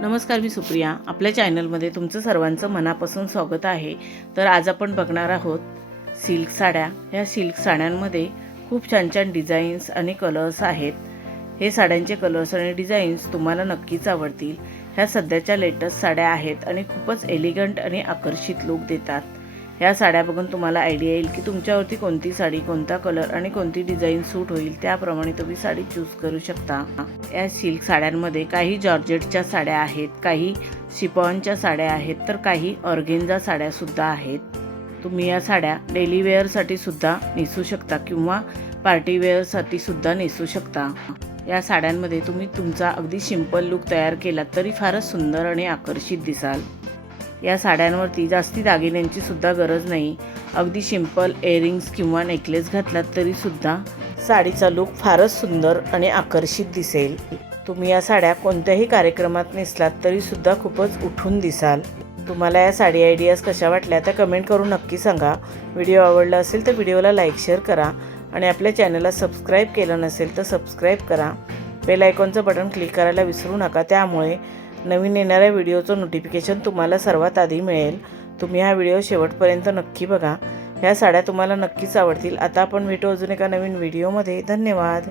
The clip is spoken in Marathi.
नमस्कार, मी सुप्रिया. आपल्या चॅनलमध्ये तुमचं सर्वांचं मनापासून स्वागत आहे. तर आज आपण बघणार आहोत सिल्क साड्या. ह्या सिल्क साड्यांमध्ये खूप छान छान डिझाईन्स आणि कलर्स आहेत. हे साड्यांचे कलर्स आणि डिझाईन्स तुम्हाला नक्कीच आवडतील. ह्या सध्याच्या लेटेस्ट साड्या आहेत आणि खूपच एलिगंट आणि आकर्षित लुक देतात. ह्या साड्या बघून तुम्हाला आयडिया येईल की तुमच्यावरती कोणती साडी, कोणता कलर आणि कोणती डिझाईन सूट होईल. त्याप्रमाणे तुम्ही साडी चूज करू शकता. या सिल्क साड्यांमध्ये काही जॉर्जेटच्या साड्या आहेत, काही शिफॉनच्या साड्या आहेत, तर काही ऑर्गेन्झा साड्यासुद्धा आहेत. तुम्ही या साड्या डेली वेअरसाठी सुद्धा नेसू शकता किंवा पार्टी वेअरसाठी सुद्धा नेसू शकता. या साड्यांमध्ये तुम्ही तुमचा अगदी सिंपल लुक तयार केला तरी फारच सुंदर आणि आकर्षित दिसाल. या साड्यांवरती जास्ती दागिन्यांची सुद्धा गरज नाही. अगदी सिंपल इयरिंग्स किंवा नेकलेस घातलात तरीसुद्धा साडीचा लुक फारच सुंदर आणि आकर्षित दिसेल. तुम्ही या साड्या कोणत्याही कार्यक्रमात नेसलात तरीसुद्धा खूपच उठून दिसाल. तुम्हाला या साडी आयडियाज कशा वाटल्या त्या कमेंट करून नक्की सांगा. व्हिडिओ आवडला असेल तर व्हिडिओला लाईक शेअर करा आणि आपल्या चॅनलला सबस्क्राईब केलं नसेल तर सबस्क्राईब करा. बेल आयकॉनचं बटन क्लिक करायला विसरू नका. त्यामुळे नवीन येणाऱ्या व्हिडिओचं नोटिफिकेशन तुम्हाला सर्वात आधी मिळेल. तुम्ही हा व्हिडिओ शेवटपर्यंत नक्की बघा. ह्या साड्या तुम्हाला नक्कीच आवडतील. आता आपण भेटू अजून एका नवीन व्हिडिओमध्ये. धन्यवाद.